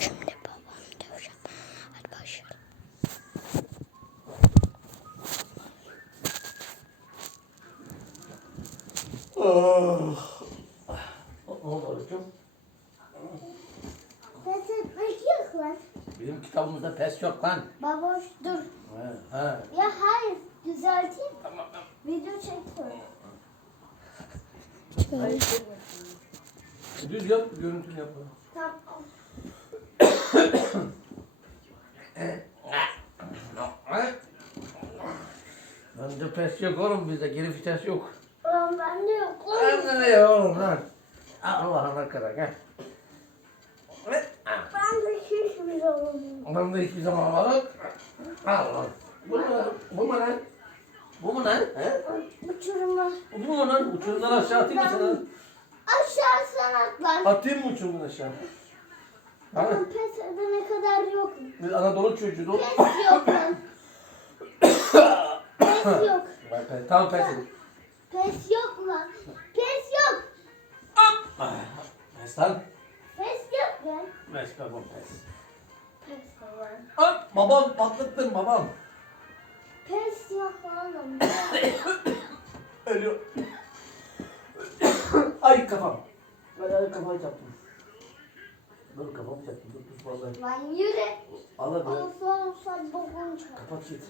Şimdi babamı döveceğim. Hadi başlayalım. Ne oldu yok lan. Bizim kitabımızda pes yok lan. Baboş dur. He, he. Ya hayır düzelteyim. Tamam tamam. Video çekiyorum. Düz yap, görüntülü yap. Tamam. Bende pes yok oğlum, bizde geri vites yok. Ulan bende yok lan. Bende ne oğlum lan? Allah'ına kadar gel. Ben de hiçbir zaman. Bende hiçbir zaman var. Allah. Bu mu lan? Bu mu lan? Bu mu lan? He? Uçuruma. Bu mu lan? Uçurumdan aşağı atayım mı sana? Aşağı sen at lan. Atayım mı uçurumdan aşağı? Ama pes edene kadar yok. biz Anadolu çocuğu Pes yok lan. Pes yok. Tamam pes edin. Pes yok lan. Pes yok. Ah, Pes lan. Pes yok lan. Pes babam pes. Pes var. Hop babam patlattın babam. Pes yok lan. Ölüyor. ay kafam. Ay ay kafayı çarptım. Dur kafamı çarptım. Dur dur vallahi. Lan yürü. Allah böyle. Olsa olsa bokunu çıkar. Kapat git.